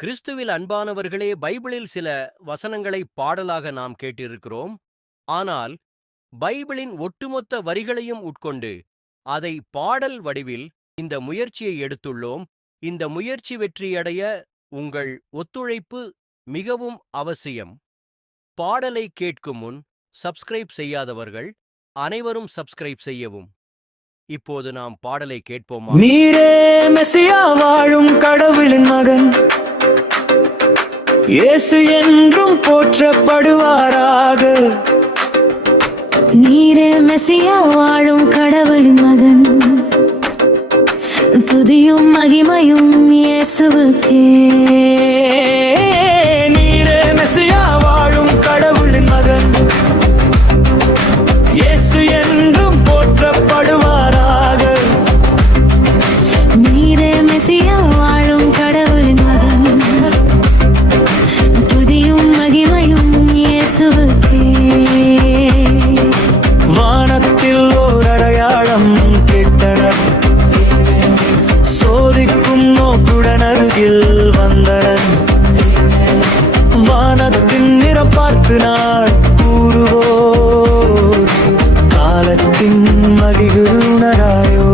கிறிஸ்துவில் அன்பானவர்களே, பைபிளில் சில வசனங்களை பாடலாக நாம் கேட்டிருக்கிறோம். ஆனால் பைபிளின் ஒட்டுமொத்த வரிகளையும் உட்கொண்டு அதை பாடல் வடிவில் இந்த முயற்சியை எடுத்துள்ளோம். இந்த முயற்சி வெற்றியடைய உங்கள் ஒத்துழைப்பு மிகவும் அவசியம். பாடலை கேட்கும் முன் சப்ஸ்கிரைப் செய்யாதவர்கள் அனைவரும் சப்ஸ்கிரைப் செய்யவும். இப்போது நாம் பாடலை கேட்போமா? நீரே மெசியா, வாழும் கடவுளின் மகன், இயேசு என்றும் போற்றப்படுவாராக. நீரே மெசியா, வாழும் கடவுளின் மகன், துதியும் மகிமையும் இயேசுவுக்கே. நீரே மெசியா, வாழும் கடவுளின் மகன், இயேசு என்றும் போற்றப்படுவாராக. நீரே மெசியா, வாழும் கடவுளின் மகன், துதியும் மகிமையும் இயேசுவுக்கே. வானத்தில் ஓர் அடையாளம் கேட்டனர், சோதிக்கும் நோக்குடன் அருகில் வந்தனர். வானத்தின் நிறம் பார்த்து நான் கூறுவோர், காலத்தின் மகிழ்வுணராயோ.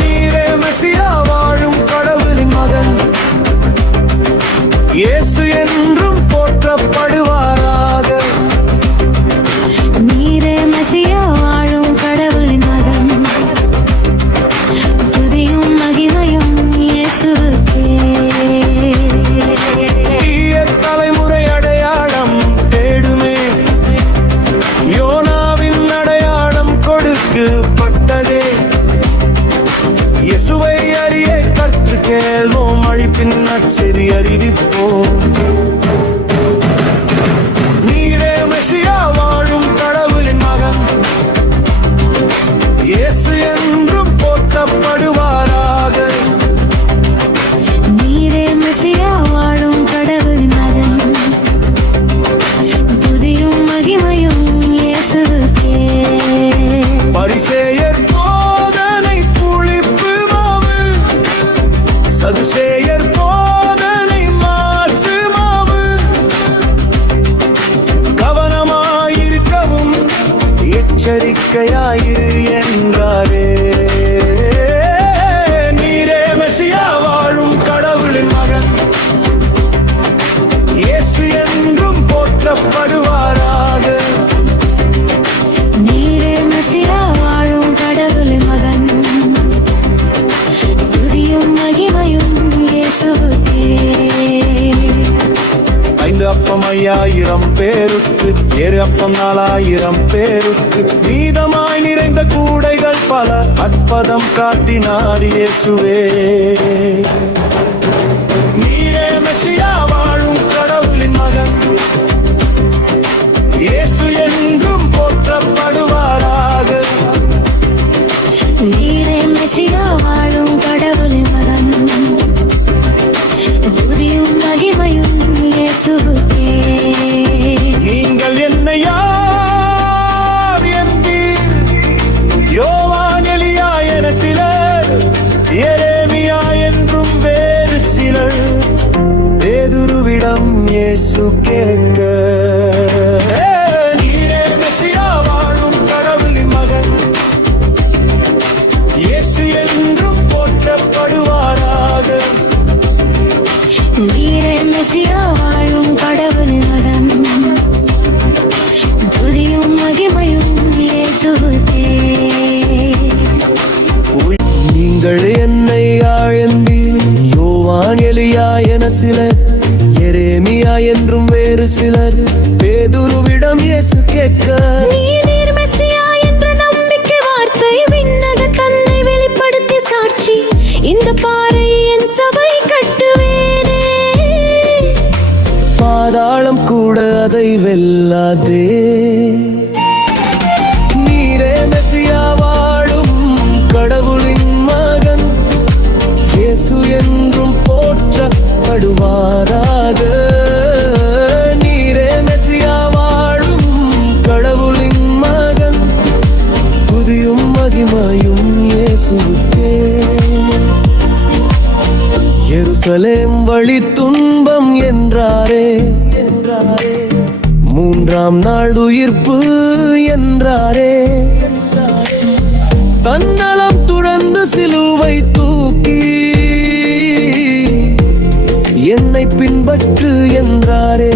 நீரே மெசியா, வாழும் கடவுளின் மகன், இயேசு என்றும் போற்றப்படுவாராக. நீரே மெசியா, வாழும் கடவுளின் மகன், துதியும் மகிமையும் இயேசுவுக்கே. தீய தலைமுறை அடையாளம் தேடுமே, யோனாவின் அடையாளம் கொடுக்கப்பட்டதே. இயேசுவை அறிய கற்று கேள்வோம், அழிப்பின் நற்செய்தி அறிவிப்போம். நீரே மெசியா, வாழும் கடவுளின் மகன், இயேசு என்றும் போற்றப்படுவாராக. நீரே மெசியா, வாழும் கடவுளின் மகன், துதியும் மகிமையும் இயேசுவுக்கே. பரிசேயர் போதனை புளிப்பு மாவு, சதுசேயர் போதனை மாசு மாவு. கவனமாயிருக்கவும் எச்சரிக்கையாயிரு என்றாரே. நீரே மெசியா, வாழும் கடவுளின் மகன், இயேசு என்றும் போற்றப்படுவாராக. நீரே மெசியா, வாழும் கடவுளின் மகன், துதியும் மகிமையும் இயேசுவுக்கே. 5 அப்பம் 5000 பேருக்கு, 7 அப்பம் 4000 பேருக்கு, மீதமாய் நிறைந்த கூடைகள் பல, அற்புதம் காட்டினார் இயேசுவே. நீரே மெசியா, வாழும் கடவுளின் மகன், இயேசு என்றும் போற்றப்படுவாராக. நீரே மெசியா, வாழும் கடவுளின் மகன், துதியும் மகிமையும் இயேசுவுக்கே. நீங்கள் என்னை யார் என்பீர்? யோவான், எலியா என சிலர், எரேமியா என்றும் வேறு சிலர். பேதுருவிடம் இயேசு கேட்க, நீரே மெசியா, வாழும் கடவுளின் மகன், இயேசு என்றும் போற்றப்படுவாராக. நீரே மெசியா, வாழும் கடவுளின் மகன், துதியும் மகிமையும் இயேசுவுக்கே. நீங்கள் என்னை ஆழ்ந்தீர், யோவான், எலியா என சிலர், எரேமியா என்றும் வேறு சிலர். பேதுருவிடம் இயேசு கேட்க, நீர் மெசியா என்ற நம்பிக்கை வார்த்தை, விண்ணக தன்னை வெளிப்படுத்தி சாட்சி, இந்த பாறை என் சபை கட்டுவேனே. பாதாளம் கூட அதை வெல்லாதே. நீரே மெசியா, வாழும் கடவுளின் மகன், இயேசு என்றும் போற்றப்படுவாராக. நீரே மெசியா, வாழும் கடவுளின் மகன், துதியும் மகிமையும் இயேசுவுக்கே. எருசலேம் எருசலேம் வழி துன்பம் என்றாரே, மூன்றாம் நாள் உயிர்ப்பு என்றாரே. தன்னலம் துறந்து சிலுவை தூக்கி என்னை பின்பற்று என்றாரே.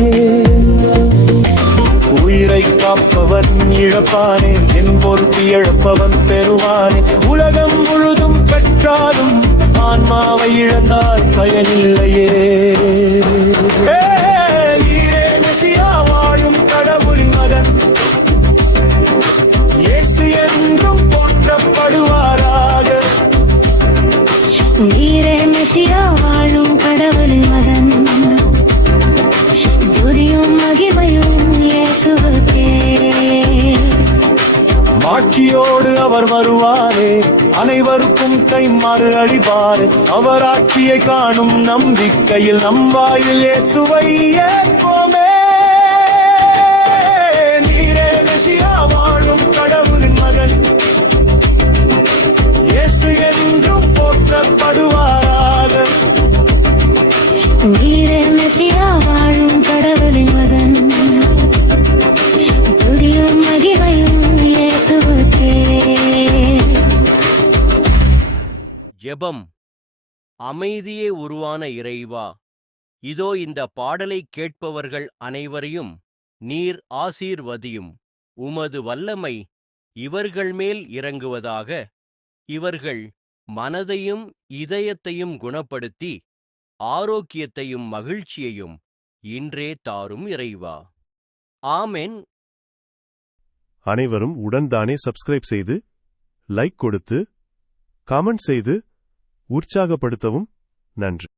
உயிரை காப்பவன் இழப்பானே, என் பொறுப்பு இழப்பவன் பெறுவானே. உலகம் முழுதும் பெற்றாலும் ஆன்மாவை இழந்தால் பயனில்லையே. நீரே மெசியா, வாழும் கடவுளின் மகன், இயேசு என்றும் போற்றப்படுவாராக. நீரே மெசியா, வாழும் கடவுளின் மகன், துதியும் மகிமையும் இயேசுவுக்கே. ஆட்சியோடு அவர் வருவாரே, அனைவருக்கும் கைமாறு அளிப்பாரே. அவர் ஆட்சியை காணும் நம்பிக்கையில் நம் வாயில் இயேசுவை ஏற்போமே. நீரே மெசியா, வாழும் கடவுளின் மகன், இயேசு என்றும் போற்றப்படுவாராக. நீரே மெசியா, வாழும் கடவுளின் மகன், துதியும் மகிமையும் இயேசுவுக்கே. ஜெபம். அமைதியே உருவான இறைவா, இதோ இந்த பாடலை கேட்பவர்கள் அனைவரையும் நீர் ஆசீர்வதியும். உமது வல்லமை இவர்கள் மேல் இறங்குவதாக. இவர்கள் மனதையும் இதயத்தையும் குணப்படுத்தி ஆரோக்கியத்தையும் மகிழ்ச்சியையும் இன்றே தாரும் இறைவா. ஆமென். அனைவரும் உடன்தானே சப்ஸ்கிரைப் செய்து, லைக் கொடுத்து, காமெண்ட் செய்து உற்சாகப்படுத்தவும். நன்றி.